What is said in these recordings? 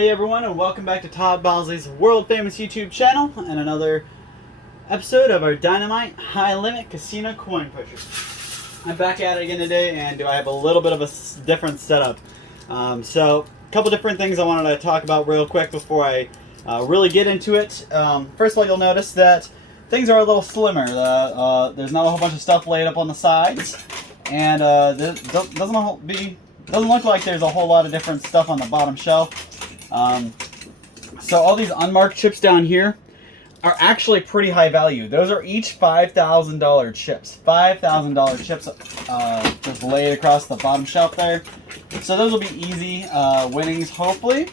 Hey everyone, and welcome back to Todd Bosley's world famous YouTube channel and another episode of our Dynamite High Limit Casino Coin Pusher. I'm back at it again today, and I have a little bit of a different setup. So a couple different things I wanted to talk about real quick before I really get into it. First of all, you'll notice that things are a little slimmer. There's not a whole bunch of stuff laid up on the sides, and doesn't look like there's a whole lot of different stuff on the bottom shelf. So all these unmarked chips down here are actually pretty high value. Those are each $5,000 chips. $5,000 chips just laid across the bottom shelf there. So those will be easy winnings, hopefully.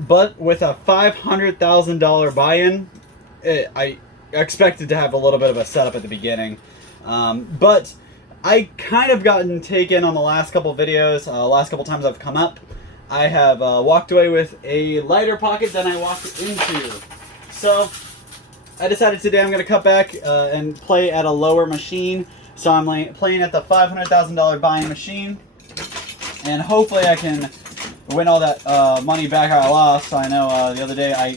But with a $500,000 buy-in, I expected to have a little bit of a setup at the beginning. But I kind of gotten taken on the last couple videos, last couple times I've come up. I have walked away with a lighter pocket than I walked into. So I decided today I'm going to cut back and play at a lower machine. So I'm playing at the $500,000 buying machine. And hopefully I can win all that money back I lost. So I know the other day I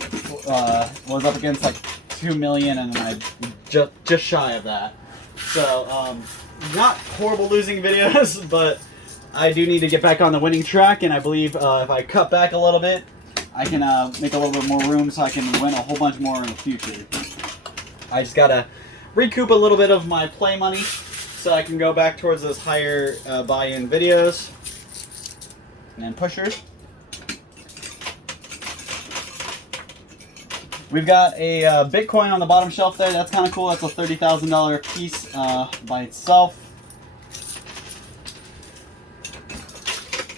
was up against like $2 million and I just shy of that. So not horrible losing videos, but I do need to get back on the winning track, and I believe if I cut back a little bit, I can make a little bit more room so I can win a whole bunch more in the future. I just gotta recoup a little bit of my play money so I can go back towards those higher buy-in videos and pushers. We've got a Bitcoin on the bottom shelf there. That's kind of cool. That's a $30,000 piece by itself.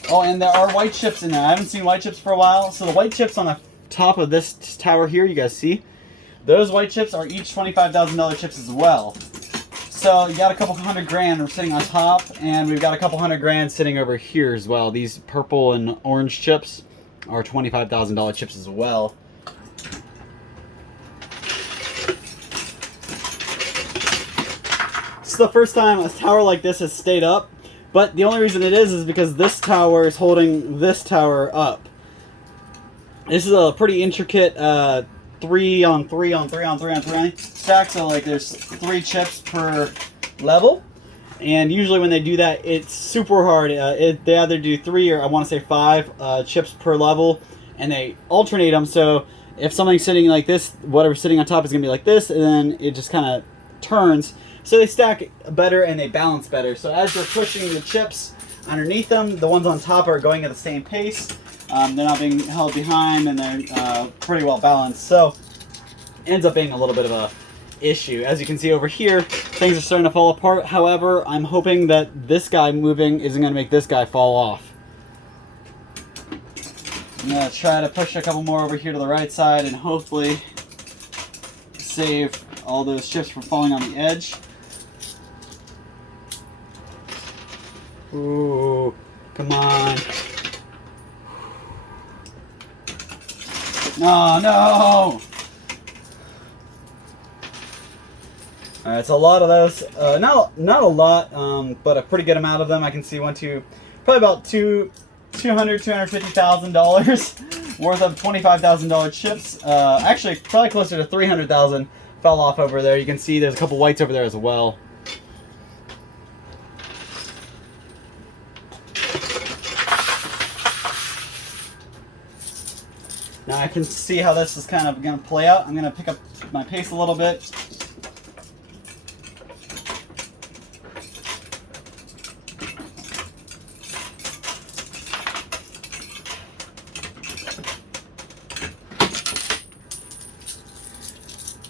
Oh, and there are white chips in there. I haven't seen white chips for a while. So the white chips on the top of this tower here, you guys see? Those white chips are each $25,000 chips as well. So you got a couple $100 grand sitting on top, and we've got a couple $100 grand sitting over here as well. These purple and orange chips are $25,000 chips as well. This is the first time a tower like this has stayed up. But the only reason it is because this tower is holding this tower up. This is a pretty intricate 3 on 3 on 3 on 3 on 3 stack. So like there's 3 chips per level. And usually when they do that, it's super hard. They either do 3 or I want to say 5 chips per level. And they alternate them. So if something's sitting like this, whatever's sitting on top is going to be like this. And then it just kind of turns. So they stack better and they balance better. So as you're pushing the chips underneath them, the ones on top are going at the same pace. They're not being held behind, and they're pretty well balanced. So it ends up being a little bit of a issue. As you can see over here, things are starting to fall apart. However, I'm hoping that this guy moving isn't going to make this guy fall off. I'm going to try to push a couple more over here to the right side and hopefully save all those chips from falling on the edge. Ooh, come on. No! Alright, it's a lot of those. Not a lot, but a pretty good amount of them. I can see probably about $250,000 worth of $25,000 chips. Actually, probably closer to $300,000 fell off over there. You can see there's a couple whites over there as well. Now I can see how this is kind of going to play out. I'm going to pick up my pace a little bit.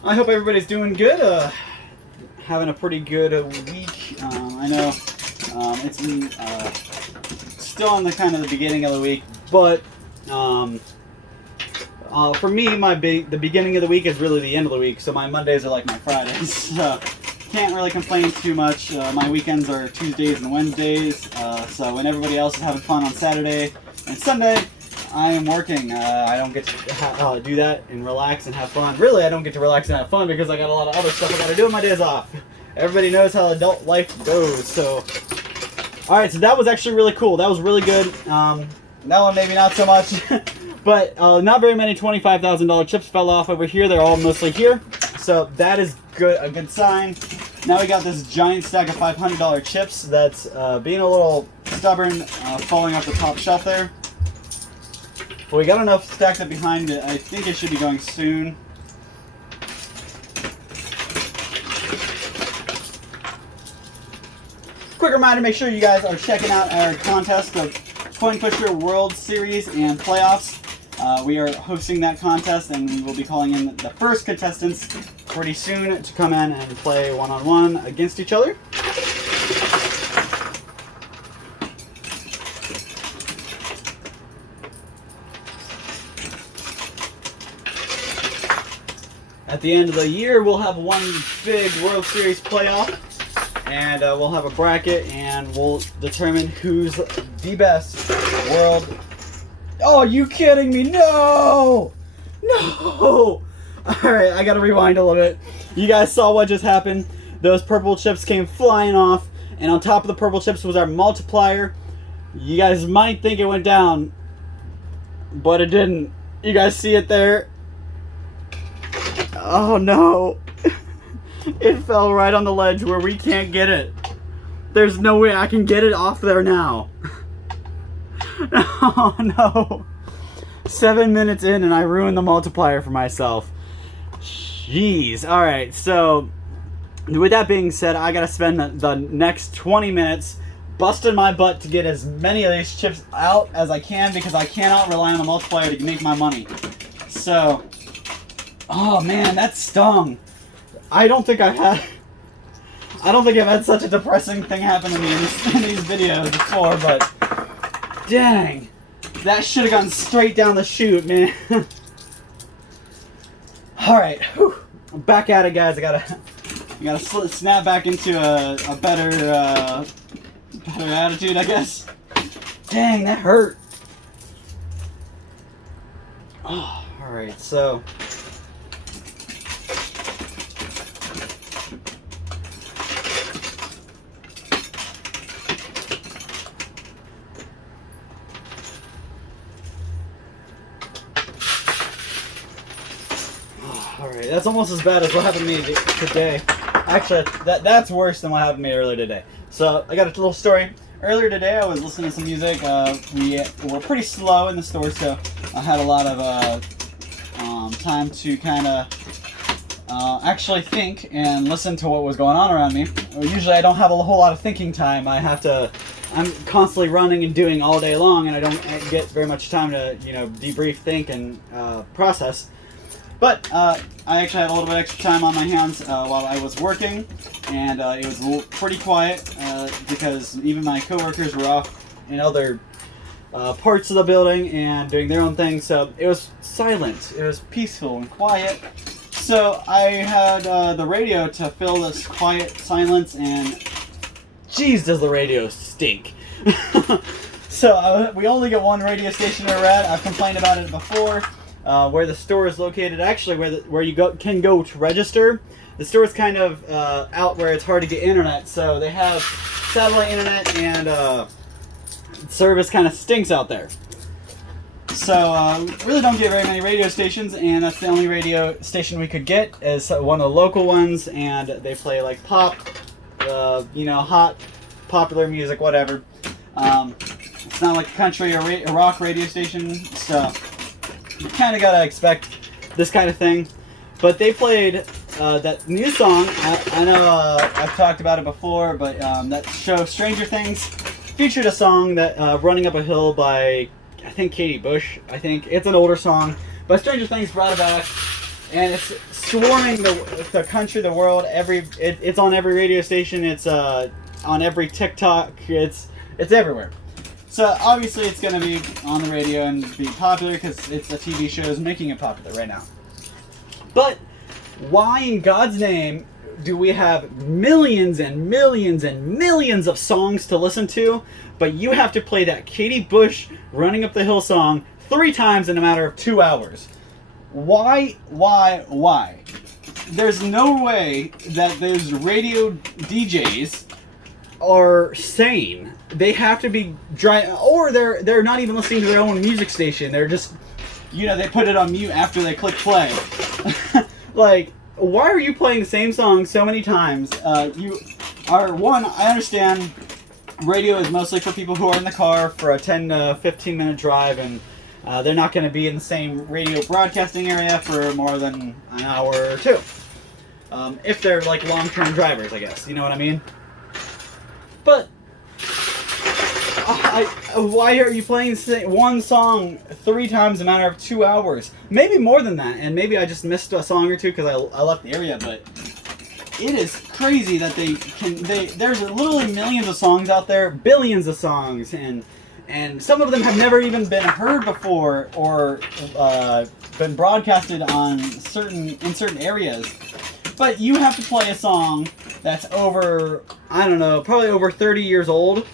I hope everybody's doing good. Having a pretty good week. I know it's still on the kind of the beginning of the week, but for me, the beginning of the week is really the end of the week, so my Mondays are like my Fridays. So can't really complain too much. My weekends are Tuesdays and Wednesdays, so when everybody else is having fun on Saturday and Sunday, I am working. I don't get to do that and relax and have fun. Really, I don't get to relax and have fun because I got a lot of other stuff I got to do on my days off. Everybody knows how adult life goes, so... Alright, so that was actually really cool. That was really good. That one maybe not so much. But not very many $25,000 chips fell off over here. They're all mostly here. So that is good, a good sign. Now we got this giant stack of $500 chips that's being a little stubborn, falling off the top shelf there. But we got enough stacked up behind it. I think it should be going soon. Quick reminder, make sure you guys are checking out our contest of Coin Pusher World Series and Playoffs. We are hosting that contest, and we will be calling in the first contestants pretty soon to come in and play one-on-one against each other. At the end of the year, we'll have one big World Series playoff, and we'll have a bracket, and we'll determine who's the best world. Oh, you kidding me? No! No! Alright, I gotta rewind a little bit. You guys saw what just happened. Those purple chips came flying off, and on top of the purple chips was our multiplier. You guys might think it went down, but it didn't. You guys see it there? Oh no. It fell right on the ledge where we can't get it. There's no way I can get it off there now. Oh no. 7 minutes in and I ruined the multiplier for myself. Jeez. Alright, so with that being said, I gotta spend the next 20 minutes busting my butt to get as many of these chips out as I can, because I cannot rely on the multiplier to make my money. So, oh man, that stung. I don't think I've had such a depressing thing happen to me in these videos before, but dang, that should have gone straight down the chute, man. All right, I'm back at it, guys. I gotta snap back into a better attitude, I guess. Dang, that hurt. Oh, all right, so. Alright, that's almost as bad as what happened to me today. Actually, that's worse than what happened to me earlier today. So, I got a little story. Earlier today, I was listening to some music. We were pretty slow in the store, so I had a lot of time to kind of actually think and listen to what was going on around me. Usually, I don't have a whole lot of thinking time. I'm constantly running and doing all day long, and I don't get very much time to, debrief, think, and process. But I actually had a little bit extra time on my hands while I was working, and it was pretty quiet because even my coworkers were off in other parts of the building and doing their own thing, so it was silent. It was peaceful and quiet. So I had the radio to fill this quiet silence, and jeez, does the radio stink. So we only get one radio station where we're at. I've complained about it before. Where the store is located, actually where you can go to register. The store is kind of out where it's hard to get internet, so they have satellite internet, and service kind of stinks out there. So really don't get very many radio stations, and that's the only radio station we could get is one of the local ones, and they play like pop, hot, popular music, whatever. It's not like a country or rock radio station, so you kind of gotta expect this kind of thing. But they played that new song. I know I've talked about it before, but that show Stranger Things featured a song that Running Up a Hill by, I think, Katie Bush. I think it's an older song, but Stranger Things brought it back, and it's swarming the country, the world. It's on every radio station. It's on every TikTok. It's everywhere. So obviously it's going to be on the radio and be popular because it's a TV show is making it popular right now. But why in God's name do we have millions and millions and millions of songs to listen to, but you have to play that Katie Bush Running Up the Hill song 3 times in a matter of 2 hours? Why? There's no way that those radio DJs are sane. They have to be dry, or they're not even listening to their own music station. They're just, they put it on mute after they click play. Like, why are you playing the same song so many times? I understand radio is mostly for people who are in the car for a 10 to 15 minute drive, and they're not going to be in the same radio broadcasting area for more than an hour or two. If they're like long-term drivers, I guess. You know what I mean? But why are you playing one song 3 times in a matter of 2 hours? Maybe more than that, and maybe I just missed a song or two because I left the area, but it is crazy that there's literally millions of songs out there, billions of songs, and some of them have never even been heard before or been broadcasted in certain areas. But you have to play a song that's over, I don't know, probably over 30 years old.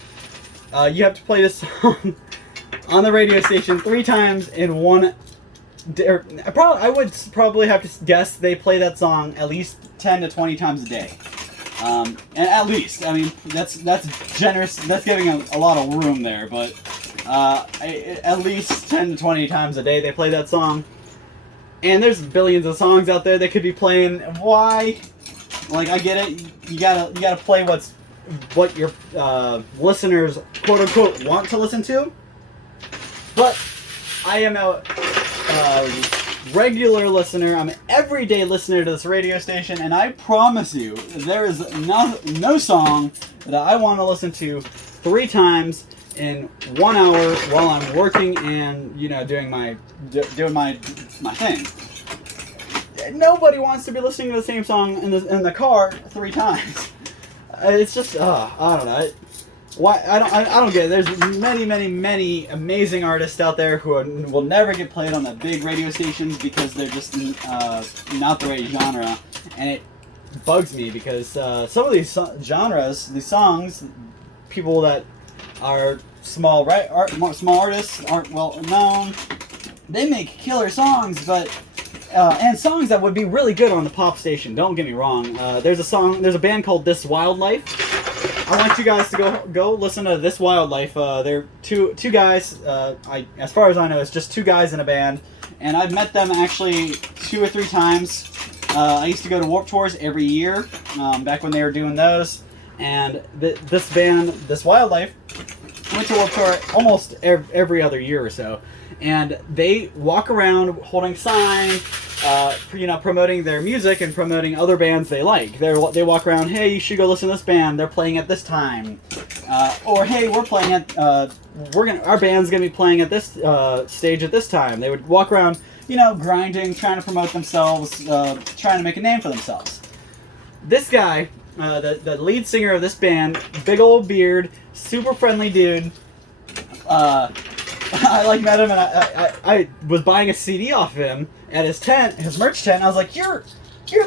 You have to play this song on the radio station 3 times in one day. I would probably have to guess they play that song at least 10 to 20 times a day. And at least, I mean, that's generous. That's giving a lot of room there, but at least 10 to 20 times a day they play that song. And there's billions of songs out there they could be playing. Why? Like, I get it. You gotta play what your listeners, quote unquote, want to listen to. But I am a regular listener. I'm an everyday listener to this radio station, and I promise you, there is no song that I want to listen to 3 times in 1 hour while I'm working and doing my thing. Nobody wants to be listening to the same song in the car 3 times. It's just I don't know. Why I don't get it. There's many amazing artists out there who will never get played on the big radio stations because they're just not the right genre, and it bugs me because some of these genres, these songs, people that are small artists aren't well known. They make killer songs, but and songs that would be really good on the pop station. Don't get me wrong. There's a band called This Wildlife. I want you guys to go listen to This Wildlife. They're two guys. As far as I know, it's just 2 guys in a band, and I've met them actually 2 or 3 times. I used to go to Warped Tours every year back when they were doing those, and this band, This Wildlife, went to Warped Tour almost every other year or so, and they walk around holding signs, promoting their music and promoting other bands they like. They walk around, hey, you should go listen to this band. They're playing at this time, or hey, we're playing at our band's gonna be playing at this stage at this time. They would walk around, grinding, trying to promote themselves, trying to make a name for themselves. This guy, the lead singer of this band, big old beard, super friendly dude. I met him, and I was buying a CD off him at his tent, his merch tent. And I was like, "You're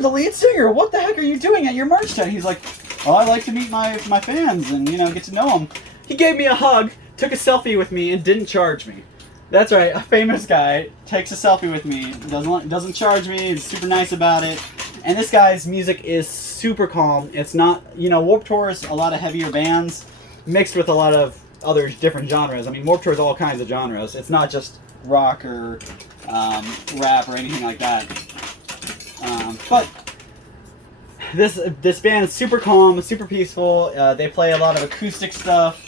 the lead singer. What the heck are you doing at your merch tent?" He's like, "Oh, I like to meet my fans and get to know them." He gave me a hug, took a selfie with me, and didn't charge me. That's right, a famous guy takes a selfie with me, doesn't charge me. He's super nice about it. And this guy's music is super calm. It's not, Warped Tour is a lot of heavier bands mixed with a lot of other different genres. I mean, Warped Tour is all kinds of genres. It's not just rock or rap or anything like that. But this band is super calm, super peaceful. They play a lot of acoustic stuff,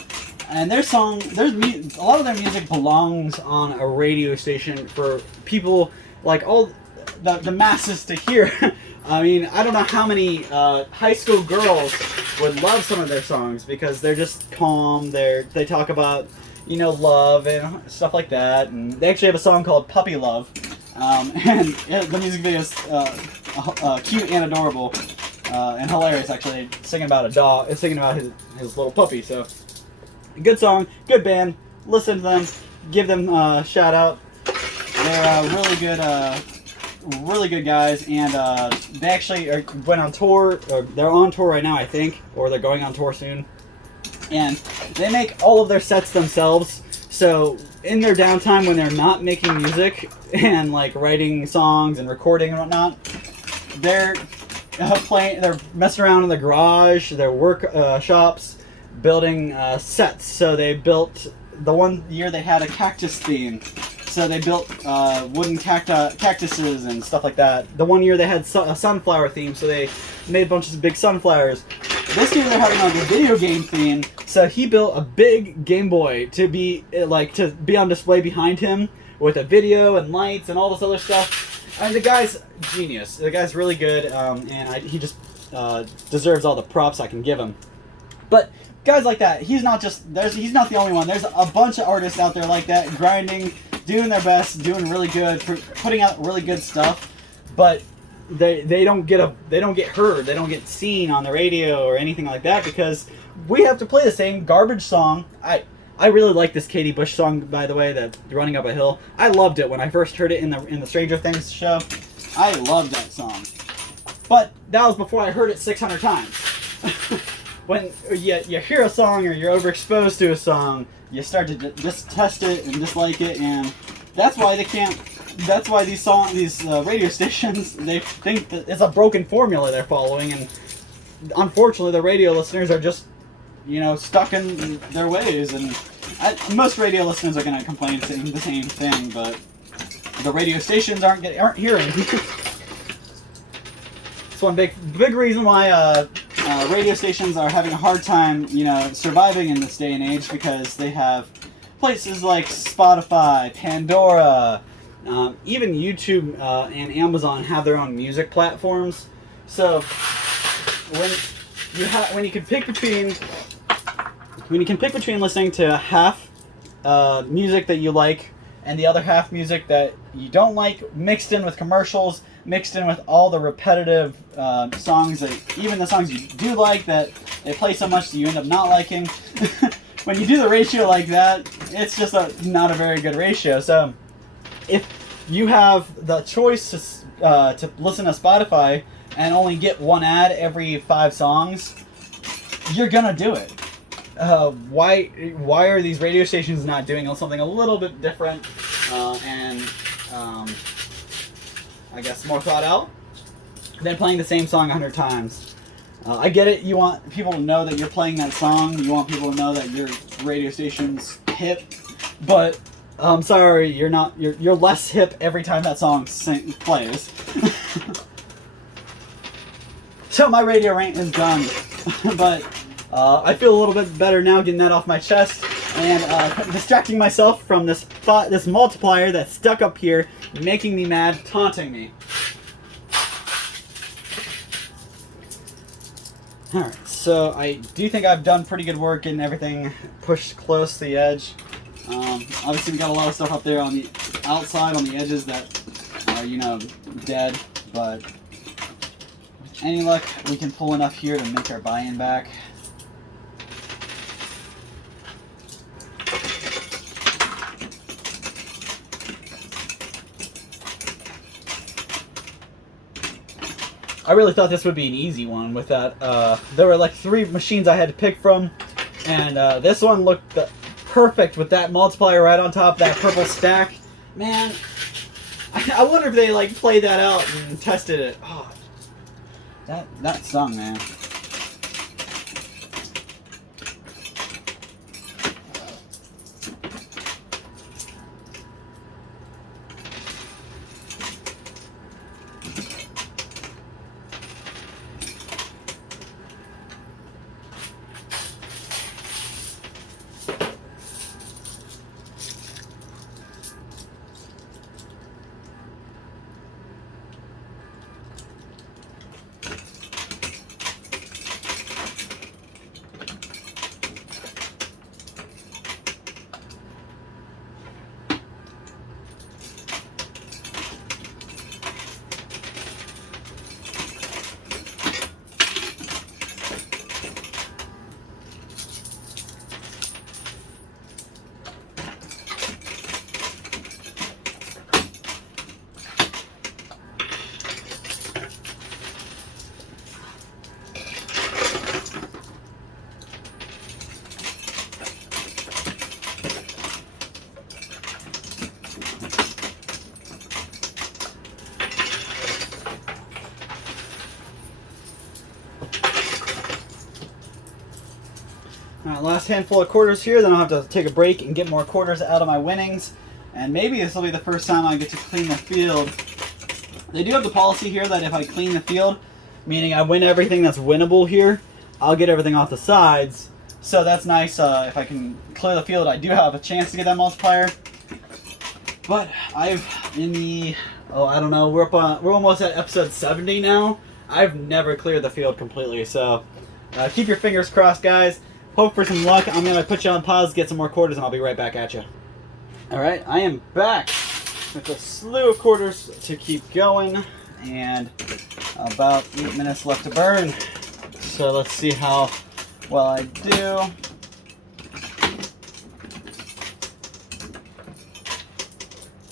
and a lot of their music belongs on a radio station for people like all the masses to hear. I mean, I don't know how many high school girls would love some of their songs because they're just calm. They talk about, love and stuff like that. And they actually have a song called Puppy Love. And the music video is cute and adorable and hilarious, actually. Singing about a dog, singing about his little puppy. So, good song, good band. Listen to them, give them a shout out. They're really good guys, and they actually went on tour. Or they're on tour right now, I think, or they're going on tour soon. And they make all of their sets themselves. So in their downtime, when they're not making music and like writing songs and recording and whatnot, they're playing. They're messing around in the garage, their workshops. building sets. So they built, the one year they had a cactus theme. So they built wooden cactuses and stuff like that. The one year they had a sunflower theme, so they made bunches of big sunflowers. This year they're having a video game theme, so he built a big Game Boy to be on display behind him with a video and lights and all this other stuff. And the guy's genius. The guy's really good, and he just deserves all the props I can give him. But guys like that, he's not the only one. There's a bunch of artists out there like that, grinding, doing their best, doing really good, putting out really good stuff, but they don't get heard, they don't get seen on the radio or anything like that because we have to play the same garbage song. I really like this Katie Bush song, by the way, that Running Up a Hill. I loved it when I first heard it in the Stranger Things show. I loved that song, but that was before I heard it 600 times. When you hear a song or you're overexposed to a song, you start to just test it and dislike it, and that's why these radio stations, they think that it's a broken formula they're following, and unfortunately the radio listeners are just stuck in their ways, and most radio listeners are going to complain saying the same thing, but the radio stations aren't hearing. It's one big reason why radio stations are having a hard time, surviving in this day and age, because they have places like Spotify, Pandora, even YouTube and Amazon have their own music platforms. So when you can pick between listening to half music that you like and the other half music that you don't like, mixed in with commercials, mixed in with all the repetitive songs, even the songs you do like that they play so much that you end up not liking. When you do the ratio like that, it's just not a very good ratio. So if you have the choice to listen to Spotify and only get one ad every 5 songs, you're gonna do it. Why are these radio stations not doing something a little bit different and I guess more thought out than playing the same song 100 times? I get it. You want people to know that you're playing that song. You want people to know that your radio station's hip. But I'm sorry, you're not. You're less hip every time that song plays. So my radio rant is done. But I feel a little bit better now getting that off my chest and distracting myself from this multiplier that's stuck up here, making me mad, taunting me. Alright, so I do think I've done pretty good work getting everything pushed close to the edge. Obviously we got a lot of stuff up there on the outside, on the edges that are, dead, but with any luck we can pull enough here to make our buy-in back. I really thought this would be an easy one with that. There were like 3 machines I had to pick from, and this one looked perfect with that multiplier right on top, that purple stack. Man, I wonder if they played that out and tested it. Oh, that song, man. Alright, last handful of quarters here, then I'll have to take a break and get more quarters out of my winnings. And maybe this will be the first time I get to clean the field. They do have the policy here that if I clean the field, meaning I win everything that's winnable here, I'll get everything off the sides. So that's nice. If I can clear the field, I do have a chance to get that multiplier. But I don't know, we're almost at episode 70 now. I've never cleared the field completely, so keep your fingers crossed, guys. Hope for some luck. I'm going to put you on pause, get some more quarters, and I'll be right back at you. Alright, I am back with a slew of quarters to keep going, and about 8 minutes left to burn. So let's see how well I do.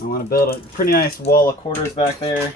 I want to build a pretty nice wall of quarters back there.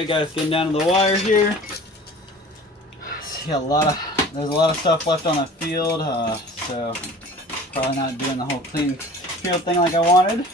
Alright guys, getting down to the wire here. See there's a lot of stuff left on the field, so probably not doing the whole clean field thing like I wanted.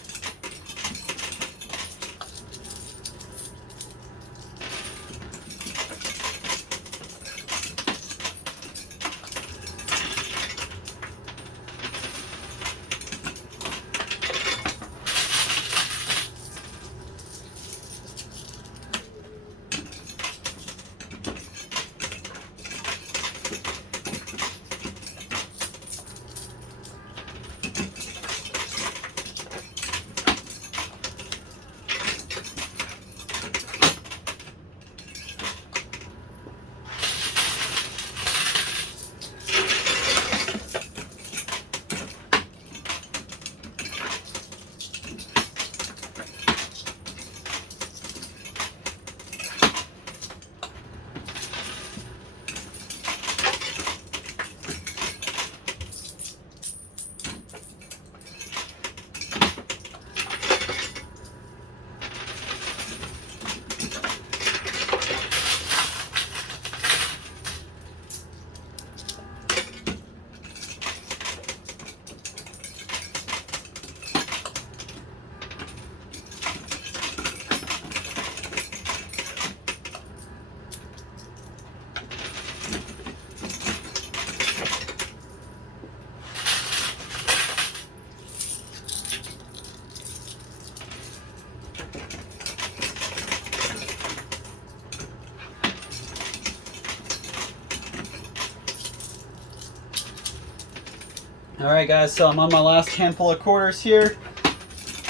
Alright guys, so I'm on my last handful of quarters here.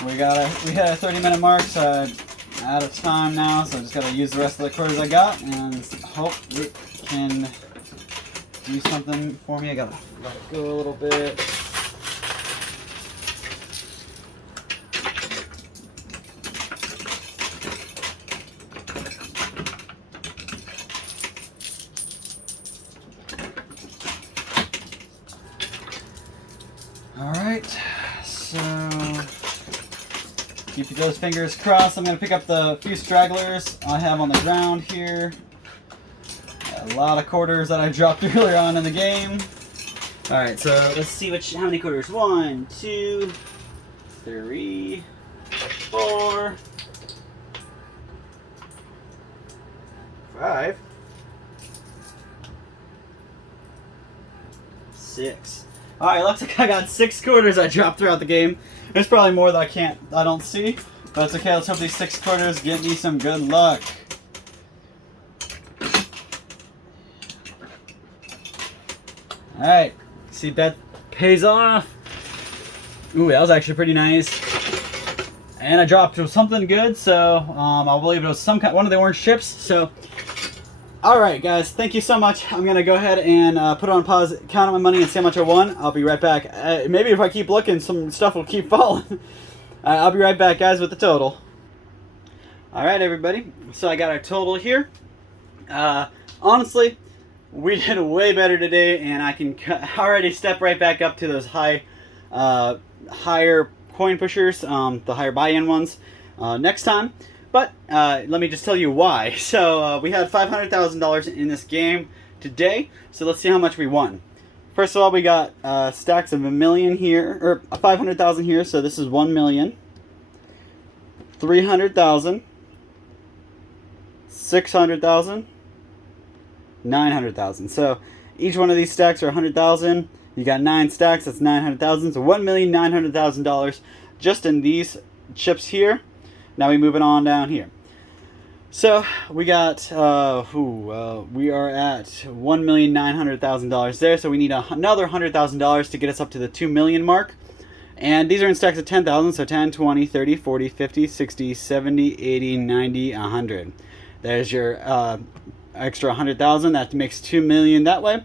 We hit a 30-minute mark, so I'm out of time now, so I just gotta use the rest of the quarters I got and hope it can do something for me. I gotta let it go a little bit. Alright, so keep those fingers crossed. I'm going to pick up the few stragglers I have on the ground here. A lot of quarters that I dropped earlier on in the game. Alright, so let's see how many quarters. 1, 2, 3, 4, 5, 6. Alright, looks like I got 6 quarters I dropped throughout the game. There's probably more that I don't see. But it's okay, let's hope these 6 quarters give me some good luck. Alright, see that pays off. Ooh, that was actually pretty nice. And I dropped something good, so I believe it was one of the orange chips. So, alright guys, thank you so much. I'm going to go ahead and put it on pause, count out my money and see how much I won. I'll be right back. Maybe if I keep looking, some stuff will keep falling. I'll be right back guys with the total. Alright everybody, so I got our total here. Honestly, we did way better today, and I can already step right back up to those higher coin pushers, the higher buy-in ones, next time. But let me just tell you why. So we had $500,000 in this game today, so let's see how much we won. First of all, we got stacks of $1 million here, or 500,000 here, so this is 1 million, 300,000, 600,000, 900,000. So each one of these stacks are 100,000. You got 9 stacks, that's 900,000. So $1,900,000 just in these chips here. Now we moving on down here. So we got we are at $1,900,000 there. So we need another $100,000 to get us up to the 2 million mark. And these are in stacks of 10,000, so 10, 20, 30, 40, 50, 60, 70, 80, 90, 100. There's your extra 100,000. That makes 2 million that way.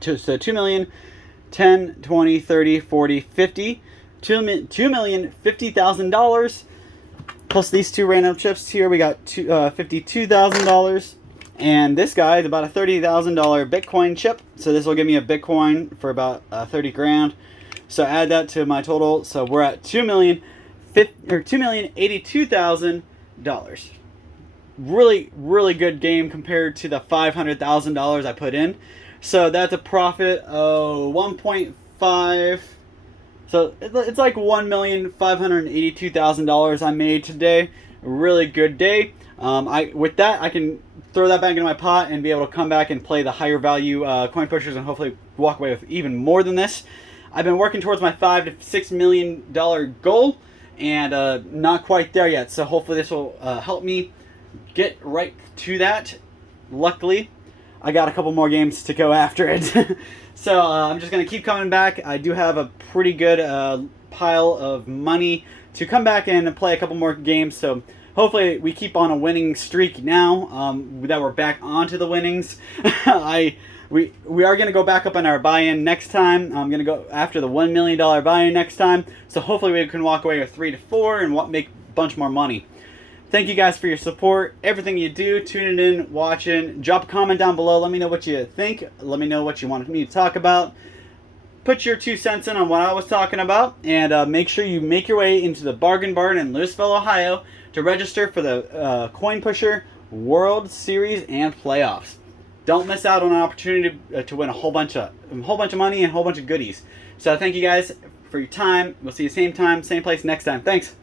So 2 million, 10, 20, 30, 40, 50. $2,050,000. Plus these 2 random chips here, we got $52,000. And this guy is about a $30,000 Bitcoin chip. So this will give me a Bitcoin for about 30 grand. So add that to my total. So we're at $2,082,000. really, really good game compared to the $500,000 I put in. So that's a profit of 1.5. So it's like $1,582,000 I made today. A really good day. With that, I can throw that back into my pot and be able to come back and play the higher value coin pushers and hopefully walk away with even more than this. I've been working towards my $5 to $6 million goal, and not quite there yet. So hopefully this will help me get right to that. Luckily, I got a couple more games to go after it. So I'm just going to keep coming back. I do have a pretty good pile of money to come back and play a couple more games. So hopefully we keep on a winning streak now that we're back onto the winnings. We are going to go back up on our buy-in next time. I'm going to go after the $1 million buy-in next time. So hopefully we can walk away with 3 to 4 and make a bunch more money. Thank you guys for your support, everything you do, tuning in, watching. Drop a comment down below. Let me know what you think. Let me know what you want me to talk about. Put your 2 cents in on what I was talking about. And make sure you make your way into the Bargain Barn in Louisville, Ohio to register for the Coin Pusher World Series and Playoffs. Don't miss out on an opportunity to win a whole bunch of money and a whole bunch of goodies. So thank you guys for your time. We'll see you same time, same place next time. Thanks.